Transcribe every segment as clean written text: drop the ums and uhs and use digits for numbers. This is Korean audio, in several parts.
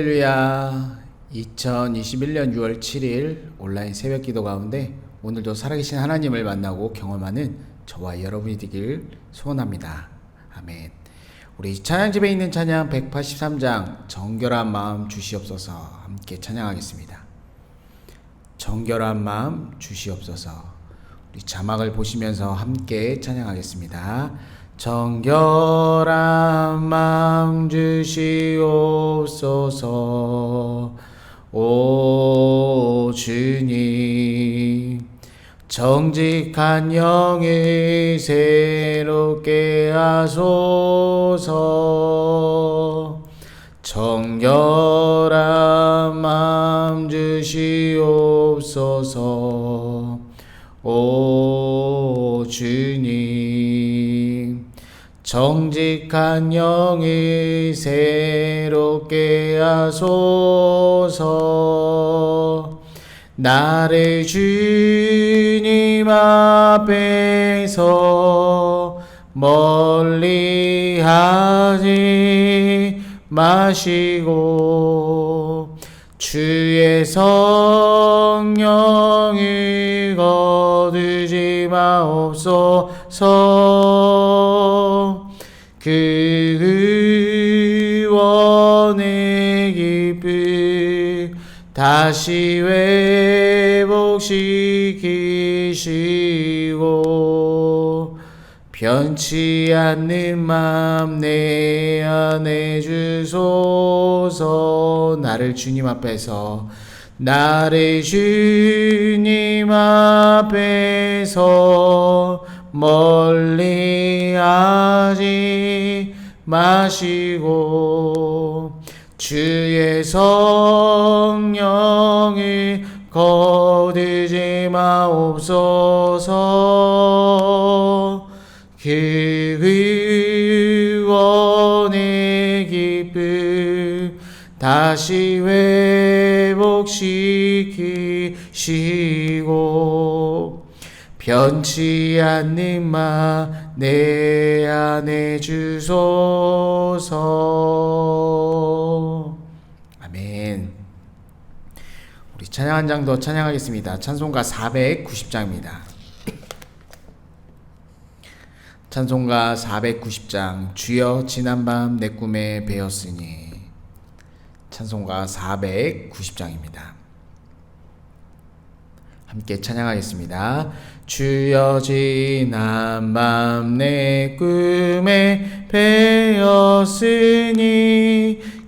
할렐루야. 2021년 6월 7일 온라인 새벽 기도 가운데 오늘도 살아계신 하나님을 만나고 경험하는 저와 여러분이 되길 소원합니다. 아멘. 우리 찬양집에 있는 찬양 183장 정결한 마음 주시옵소서 함께 찬양하겠습니다. 정결한 마음 주시옵소서. 우리 자막을 보시면서 함께 찬양하겠습니다. 정결한 마음 주시옵소서. 오 주님, 정직한 영을 새롭게 하소서. 정결한 마음 주시옵소서. 오 주님, 정직한 영을 새롭게 하소서. 나를 주님 앞에서 멀리하지 마시고 주의 성령을 거두지 마옵소서. 그 의원의 기쁨 다시 회복시키시고 변치 않는 맘 내 안에 주소서. 나를 주님 앞에서 멀리하지 마시고 주의 성령을 거두지 마옵소서. 그 의원의 기쁨 다시 회복시키시고 변치 않는 마 내 안에 주소서. 아멘. 우리 찬양 한 장 더 찬양하겠습니다. 찬송가 490장입니다. 찬송가 490장 주여 지난밤 내 꿈에 배었으니. 찬송가 490장입니다. 함께 찬양하겠습니다. 주여 지난밤 내 꿈에 배었으니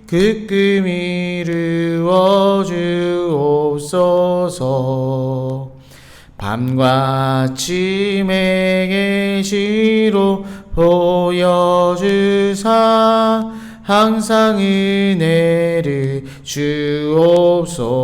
그 꿈 이루어 주옵소서. 밤과 아침의 계시로 보여주사 항상 은혜를 주옵소서.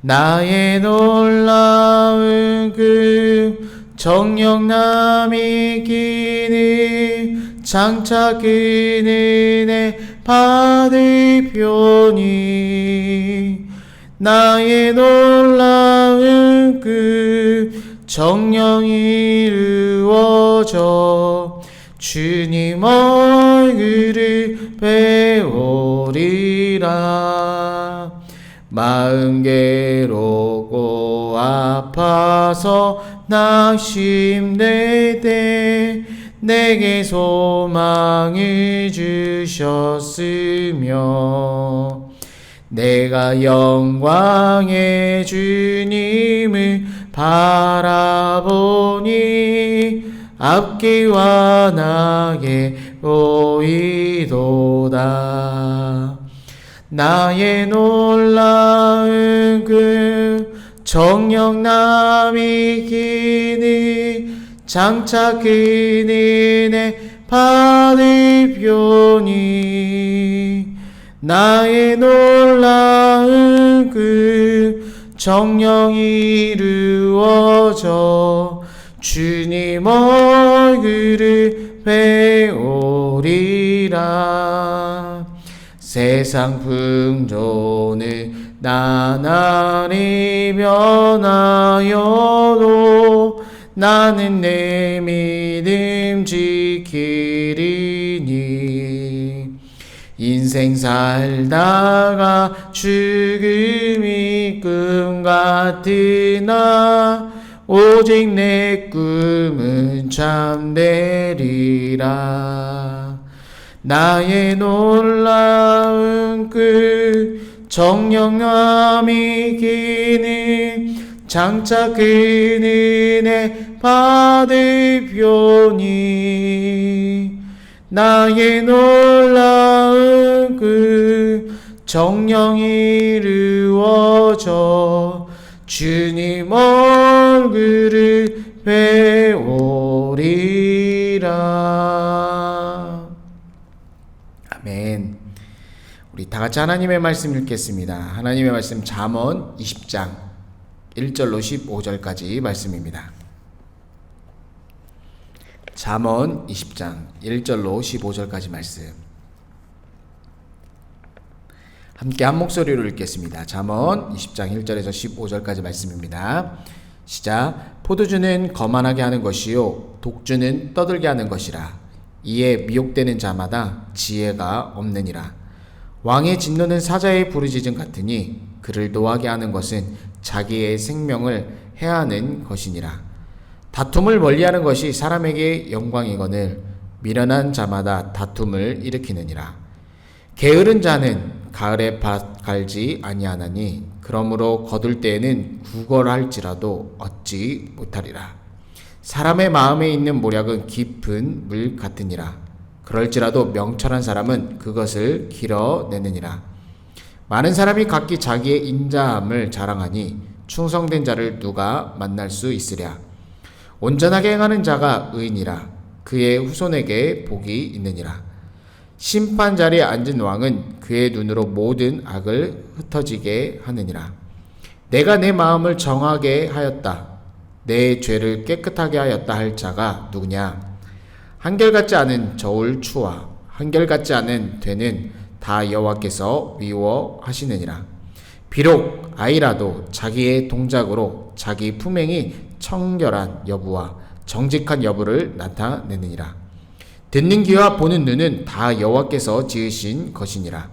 나의 놀라운 그 정령남이 끼니 장차 그 은혜 받을 표니. 나의 놀라운 그 정령이 이루어져 주님 얼굴을 배우리라. 마음 괴롭고 아파서 낙심될 때 내게 소망을 주셨으며 내가 영광의 주님을 바라보니 앞길과 나게 보이도다. 나의 놀라운 그 정령남이 끼니 장차 그 은혜 받을 표니. 나의 놀라운 그 정령이 이루어져 주님 얼굴을 배우리라. 세상 풍조는 나날이 변하여도 나는 내 믿음 지키리니. 인생 인생 살다가 죽음이 꿈 같으나 오직 내 꿈은 참되리라. 나의 놀라운 그 정령함이 기는 장차 그 은혜 받으려니. 나의 놀라운 그 정령이 이루어져 주님 얼굴을 배우리라. 아멘. 우리 다 같이 하나님의 말씀 읽겠습니다. 하나님의 말씀 잠언 20장 1절로 15절까지 말씀입니다. 잠언 20장 1절로 15절까지 말씀. 함께 한 목소리로 읽겠습니다. 잠언 20장 1절에서 15절까지 말씀입니다. 시작. 포도주는 거만하게 하는 것이요 독주는 떠들게 하는 것이라. 이에 미혹되는 자마다 지혜가 없느니라. 왕의 진노는 사자의 부르짖음 같으니 그를 노하게 하는 것은 자기의 생명을 해하는 것이니라. 다툼을 멀리하는 것이 사람에게 영광이거늘 미련한 자마다 다툼을 일으키느니라. 게으른 자는 가을에 밭 갈지 아니하나니 그러므로 거둘 때에는 구걸할지라도 얻지 못하리라. 사람의 마음에 있는 모략은 깊은 물 같으니라. 그럴지라도 명철한 사람은 그것을 길어내느니라. 많은 사람이 각기 자기의 인자함을 자랑하니 충성된 자를 누가 만날 수 있으랴. 온전하게 행하는 자가 의인이라. 그의 후손에게 복이 있느니라. 심판 자리에 앉은 왕은 그의 눈으로 모든 악을 흩어지게 하느니라. 내가 내 마음을 정하게 하였다. 내 죄를 깨끗하게 하였다 할 자가 누구냐? 한결같지 않은 저울 추와 한결같지 않은 되는 다 여호와께서 미워하시느니라. 비록 아이라도 자기의 동작으로 자기 품행이 청결한 여부와 정직한 여부를 나타내느니라. 듣는 귀와 보는 눈은 다 여호와께서 지으신 것이니라.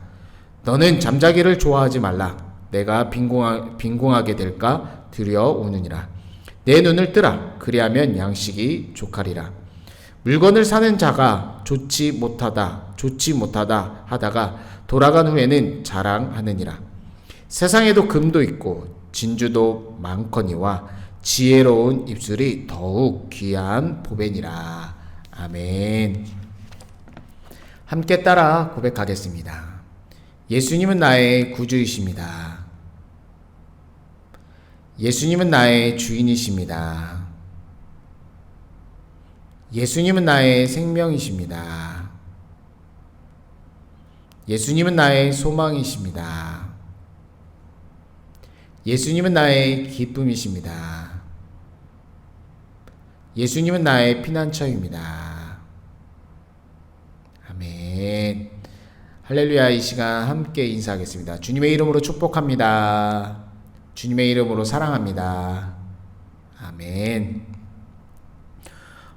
너는 잠자기를 좋아하지 말라. 내가 빈궁하게 될까 두려우느니라. 내 눈을 뜨라. 그리하면 양식이 족하리라. 물건을 사는 자가 좋지 못하다 하다가 돌아간 후에는 자랑하느니라. 세상에도 금도 있고 진주도 많거니와 지혜로운 입술이 더욱 귀한 보배니라. 아멘. 함께 따라 고백하겠습니다. 예수님은 나의 구주이십니다. 예수님은 나의 주인이십니다. 예수님은 나의 생명이십니다. 예수님은 나의 소망이십니다. 예수님은 나의 기쁨이십니다. 예수님은 나의 피난처입니다. 아멘. 할렐루야. 이 시간 함께 인사하겠습니다. 주님의 이름으로 축복합니다. 주님의 이름으로 사랑합니다. 아멘.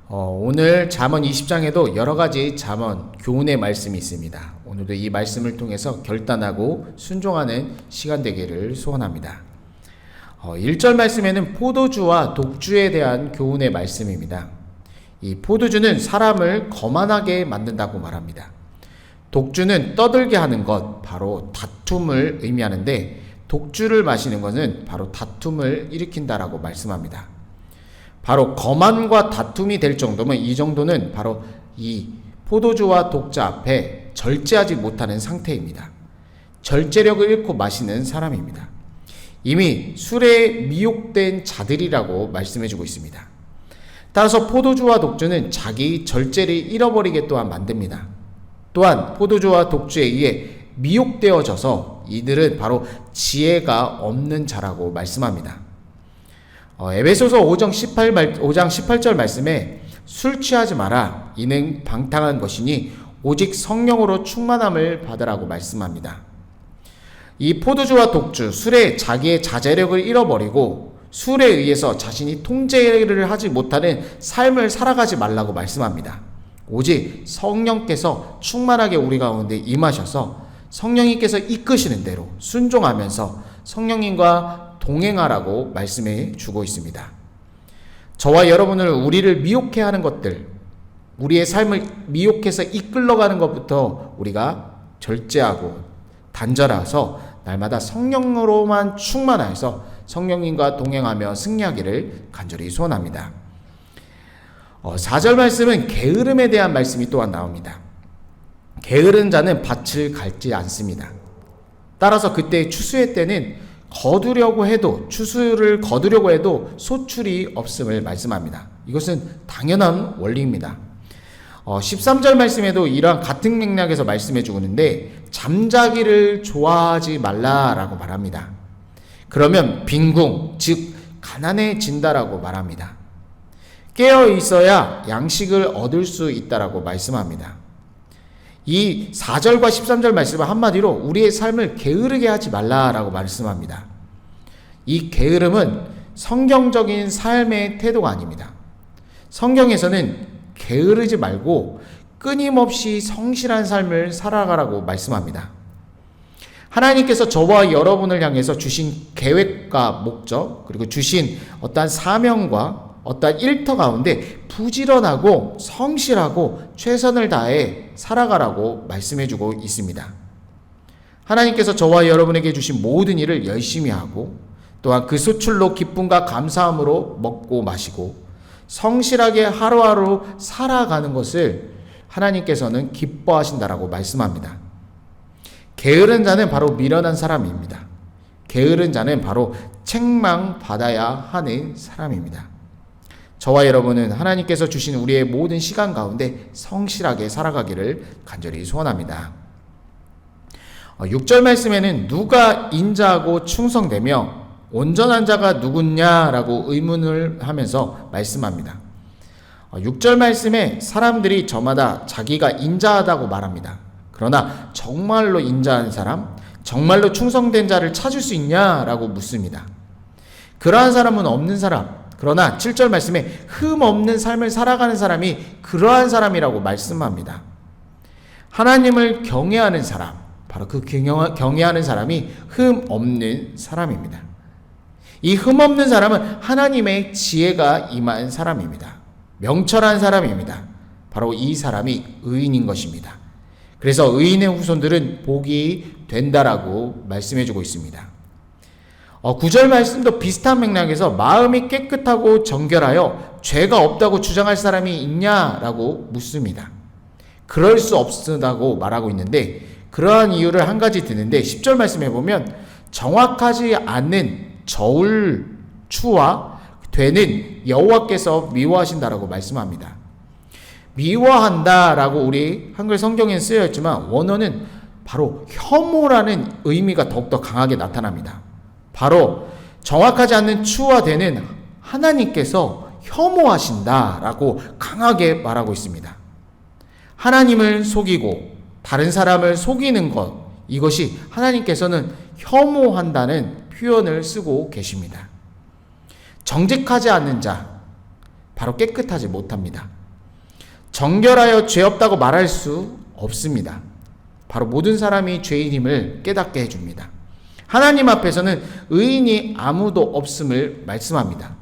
오늘 잠언 20장에도 여러가지 잠언 교훈의 말씀이 있습니다. 오늘도 이 말씀을 통해서 결단하고 순종하는 시간 되기를 소원합니다. 1절 말씀에는 포도주와 독주에 대한 교훈의 말씀입니다. 이 포도주는 사람을 거만하게 만든다고 말합니다. 독주는 떠들게 하는 것, 바로 다툼을 의미하는데 독주를 마시는 것은 바로 다툼을 일으킨다라고 말씀합니다. 바로 거만과 다툼이 될 정도면 이 정도는 바로 이 포도주와 독주 앞에 절제하지 못하는 상태입니다. 절제력을 잃고 마시는 사람입니다. 이미 술에 미혹된 자들이라고 말씀해주고 있습니다. 따라서 포도주와 독주는 자기 절제를 잃어버리게 또한 만듭니다. 또한 포도주와 독주에 의해 미혹되어져서 이들은 바로 지혜가 없는 자라고 말씀합니다. 에베소서 5장 18절 말씀에 술 취하지 마라. 이는 방탕한 것이니 오직 성령으로 충만함을 받으라고 말씀합니다. 이 포도주와 독주, 술에 자기의 자제력을 잃어버리고 술에 의해서 자신이 통제를 하지 못하는 삶을 살아가지 말라고 말씀합니다. 오직 성령께서 충만하게 우리 가운데 임하셔서 성령님께서 이끄시는 대로 순종하면서 성령님과 동행하라고 말씀해 주고 있습니다. 저와 여러분을 우리를 미혹해 하는 것들, 우리의 삶을 미혹해서 이끌러가는 것부터 우리가 절제하고 단절해서 날마다 성령으로만 충만하여서 성령님과 동행하며 승리하기를 간절히 소원합니다. 4절 말씀은 게으름에 대한 말씀이 또한 나옵니다. 게으른 자는 밭을 갈지 않습니다. 따라서 그때 추수의 때는 추수를 거두려고 해도 소출이 없음을 말씀합니다. 이것은 당연한 원리입니다. 13절 말씀에도 이러한 같은 맥락에서 말씀해 주는데 잠자기를 좋아하지 말라라고 말합니다. 그러면 빈궁, 즉 가난해진다라고 말합니다. 깨어 있어야 양식을 얻을 수 있다라고 말씀합니다. 이 4절과 13절 말씀은 한마디로 우리의 삶을 게으르게 하지 말라라고 말씀합니다. 이 게으름은 성경적인 삶의 태도가 아닙니다. 성경에서는 게으르지 말고 끊임없이 성실한 삶을 살아가라고 말씀합니다. 하나님께서 저와 여러분을 향해서 주신 계획과 목적, 그리고 주신 어떠한 사명과 어떠한 일터 가운데 부지런하고 성실하고 최선을 다해 살아가라고 말씀해주고 있습니다. 하나님께서 저와 여러분에게 주신 모든 일을 열심히 하고 또한 그 소출로 기쁨과 감사함으로 먹고 마시고 성실하게 하루하루 살아가는 것을 하나님께서는 기뻐하신다라고 말씀합니다. 게으른 자는 바로 미련한 사람입니다. 게으른 자는 바로 책망받아야 하는 사람입니다. 저와 여러분은 하나님께서 주신 우리의 모든 시간 가운데 성실하게 살아가기를 간절히 소원합니다. 6절 말씀에는 누가 인자하고 충성되며 온전한 자가 누구냐라고 의문을 하면서 말씀합니다. 6절 말씀에 사람들이 저마다 자기가 인자하다고 말합니다. 그러나 정말로 인자한 사람, 정말로 충성된 자를 찾을 수 있냐라고 묻습니다. 그러한 사람은 없는 사람, 그러나 7절 말씀에 흠 없는 삶을 살아가는 사람이 그러한 사람이라고 말씀합니다. 하나님을 경외하는 사람, 바로 그 경외하는 사람이 흠 없는 사람입니다. 이 흠 없는 사람은 하나님의 지혜가 임한 사람입니다. 명철한 사람입니다. 바로 이 사람이 의인인 것입니다. 그래서 의인의 후손들은 복이 된다라고 말씀해주고 있습니다. 9절 말씀도 비슷한 맥락에서 마음이 깨끗하고 정결하여 죄가 없다고 주장할 사람이 있냐라고 묻습니다. 그럴 수 없다고 말하고 있는데 그러한 이유를 한 가지 드는데 10절 말씀해 보면 정확하지 않는 저울추와 되는 여호와께서 미워하신다라고 말씀합니다. 미워한다라고 우리 한글 성경에 쓰여 있지만 원어는 바로 혐오라는 의미가 더욱더 강하게 나타납니다. 바로 정확하지 않는 추와 되는 하나님께서 혐오하신다라고 강하게 말하고 있습니다. 하나님을 속이고 다른 사람을 속이는 것, 이것이 하나님께서는 혐오한다는 표현을 쓰고 계십니다. 정직하지 않는 자, 바로 깨끗하지 못합니다. 정결하여 죄 없다고 말할 수 없습니다. 바로 모든 사람이 죄인임을 깨닫게 해줍니다. 하나님 앞에서는 의인이 아무도 없음을 말씀합니다.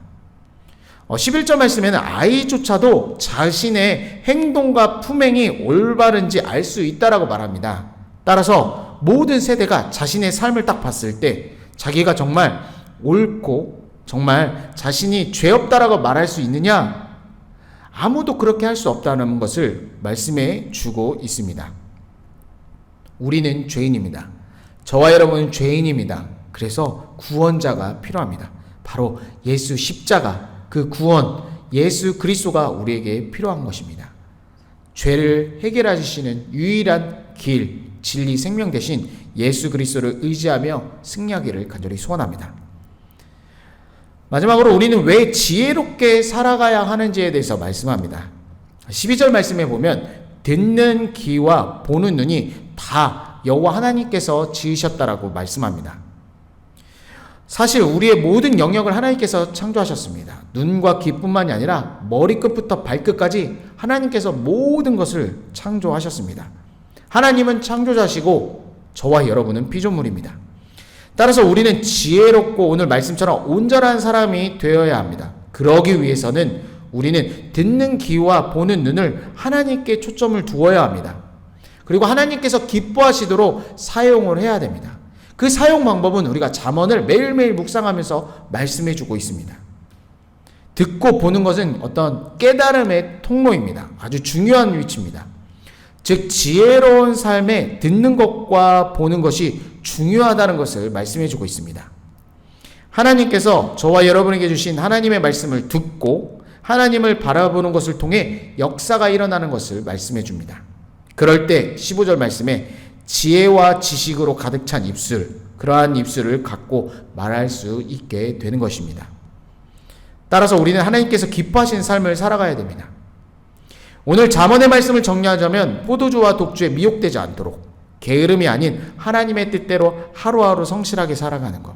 11절 말씀에는 아이조차도 자신의 행동과 품행이 올바른지 알 수 있다라고 말합니다. 따라서 모든 세대가 자신의 삶을 딱 봤을 때 자기가 정말 옳고 정말 자신이 죄 없다라고 말할 수 있느냐? 아무도 그렇게 할 수 없다는 것을 말씀해 주고 있습니다. 우리는 죄인입니다. 저와 여러분은 죄인입니다. 그래서 구원자가 필요합니다. 바로 예수 십자가, 그 구원, 예수 그리스도가 우리에게 필요한 것입니다. 죄를 해결하시는 유일한 길, 진리, 생명 대신 예수 그리스도를 의지하며 승리하기를 간절히 소원합니다. 마지막으로 우리는 왜 지혜롭게 살아가야 하는지에 대해서 말씀합니다. 12절 말씀에 보면 듣는 귀와 보는 눈이 다 여호와 하나님께서 지으셨다라고 말씀합니다. 사실 우리의 모든 영역을 하나님께서 창조하셨습니다. 눈과 귀뿐만이 아니라 머리끝부터 발끝까지 하나님께서 모든 것을 창조하셨습니다. 하나님은 창조자시고 저와 여러분은 피조물입니다. 따라서 우리는 지혜롭고 오늘 말씀처럼 온전한 사람이 되어야 합니다. 그러기 위해서는 우리는 듣는 귀와 보는 눈을 하나님께 초점을 두어야 합니다. 그리고 하나님께서 기뻐하시도록 사용을 해야 됩니다. 그 사용 방법은 우리가 잠언을 매일매일 묵상하면서 말씀해 주고 있습니다. 듣고 보는 것은 어떤 깨달음의 통로입니다. 아주 중요한 위치입니다. 즉 지혜로운 삶에 듣는 것과 보는 것이 중요하다는 것을 말씀해 주고 있습니다. 하나님께서 저와 여러분에게 주신 하나님의 말씀을 듣고 하나님을 바라보는 것을 통해 역사가 일어나는 것을 말씀해 줍니다. 그럴 때 15절 말씀에 지혜와 지식으로 가득 찬 입술, 그러한 입술을 갖고 말할 수 있게 되는 것입니다. 따라서 우리는 하나님께서 기뻐하시는 삶을 살아가야 됩니다. 오늘 잠언의 말씀을 정리하자면 포도주와 독주에 미혹되지 않도록 게으름이 아닌 하나님의 뜻대로 하루하루 성실하게 살아가는 것.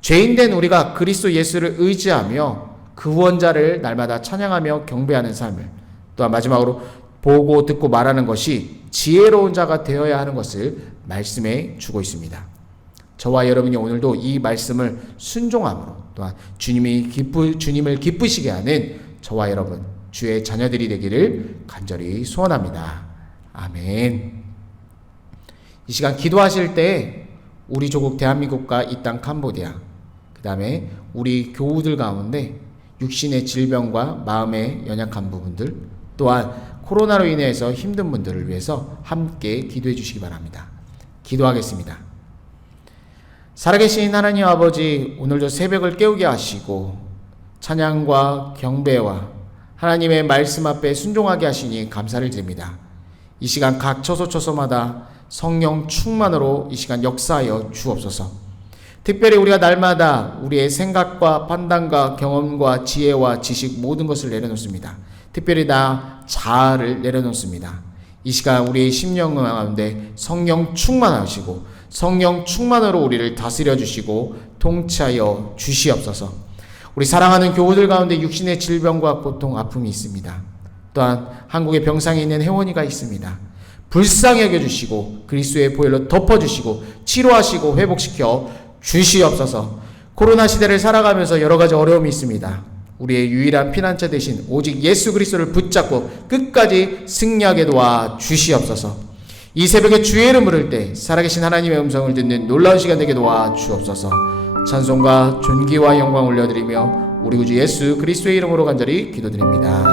죄인된 우리가 그리스도 예수를 의지하며 그 구원자를 날마다 찬양하며 경배하는 삶을, 또한 마지막으로 보고 듣고 말하는 것이 지혜로운 자가 되어야 하는 것을 말씀해 주고 있습니다. 저와 여러분이 오늘도 이 말씀을 순종함으로 또한 주님을 기쁘시게 하는 저와 여러분, 주의 자녀들이 되기를 간절히 소원합니다. 아멘. 이 시간 기도하실 때 우리 조국 대한민국과 이 땅 캄보디아, 그 다음에 우리 교우들 가운데 육신의 질병과 마음의 연약한 부분들, 또한 코로나로 인해서 힘든 분들을 위해서 함께 기도해 주시기 바랍니다. 기도하겠습니다. 살아계신 하나님 아버지, 오늘도 새벽을 깨우게 하시고 찬양과 경배와 하나님의 말씀 앞에 순종하게 하시니 감사를 드립니다. 이 시간 각 처소처소마다 성령 충만으로 이 시간 역사하여 주옵소서. 특별히 우리가 날마다 우리의 생각과 판단과 경험과 지혜와 지식 모든 것을 내려놓습니다. 특별히 나 자아를 내려놓습니다. 이 시간 우리의 심령 가운데 성령 충만하시고 성령 충만으로 우리를 다스려 주시고 통치하여 주시옵소서. 우리 사랑하는 교우들 가운데 육신의 질병과 고통, 아픔이 있습니다. 또한 한국의 병상에 있는 회원이가 있습니다. 불쌍히 여겨주시고 그리스도의 보혈로 덮어주시고 치료하시고 회복시켜 주시옵소서. 코로나 시대를 살아가면서 여러 가지 어려움이 있습니다. 우리의 유일한 피난처 대신 오직 예수 그리스도를 붙잡고 끝까지 승리하게 도와 주시옵소서. 이 새벽에 주의 이름 부를 때 살아계신 하나님의 음성을 듣는 놀라운 시간 되게 도와 주옵소서. 찬송과 존귀와 영광 올려드리며 우리 구주 예수 그리스도의 이름으로 간절히 기도드립니다.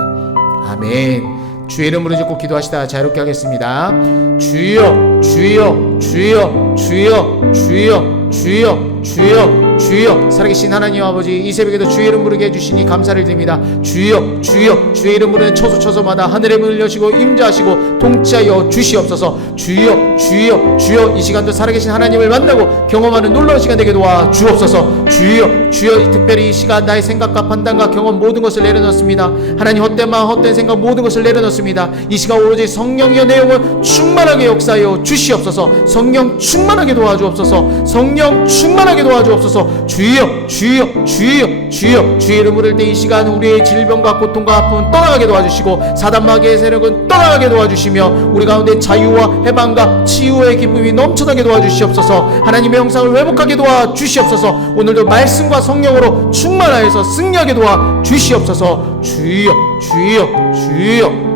아멘. 주의 이름으로 짓고 기도하시다 자유롭게 하겠습니다. 주여 주여 주여 주여 주여 주여 주여 주여. 살아계신 하나님 아버지, 이 새벽에도 주의 이름 부르게 해주시니 감사를 드립니다. 주여 주여. 주의 이름 부르는 처소처소마다 하늘의 문을 여시고 임재하시고 통치하여 주시옵소서. 주여 주여 주여. 이 시간도 살아계신 하나님을 만나고 경험하는 놀라운 시간 되게 도와 주옵소서. 주여 주여. 특별히 이 시간 나의 생각과 판단과 경험 모든 것을 내려놓습니다. 하나님, 헛된 마음 헛된 생각 모든 것을 내려놓습니다. 이 시간 오로지 성령의 내용을 충만하게 역사하여 주시옵소서. 성령 충만하게 도와주옵소서. 성령 충만하게 도와주옵소서. 주여 주여 주여 주여. 주의 이름 부를 때 이 시간 우리의 질병과 고통과 아픔은 떠나가게 도와주시고 사단 마귀의 세력은 떠나가게 도와주시며 우리 가운데 자유와 해방과 치유의 기쁨이 넘쳐나게 도와주시옵소서. 하나님의 형상을 회복하게 도와주시옵소서. 오늘도 말씀과 성령으로 충만하여서 승리하게 도와주시옵소서. 주여 주여 주여.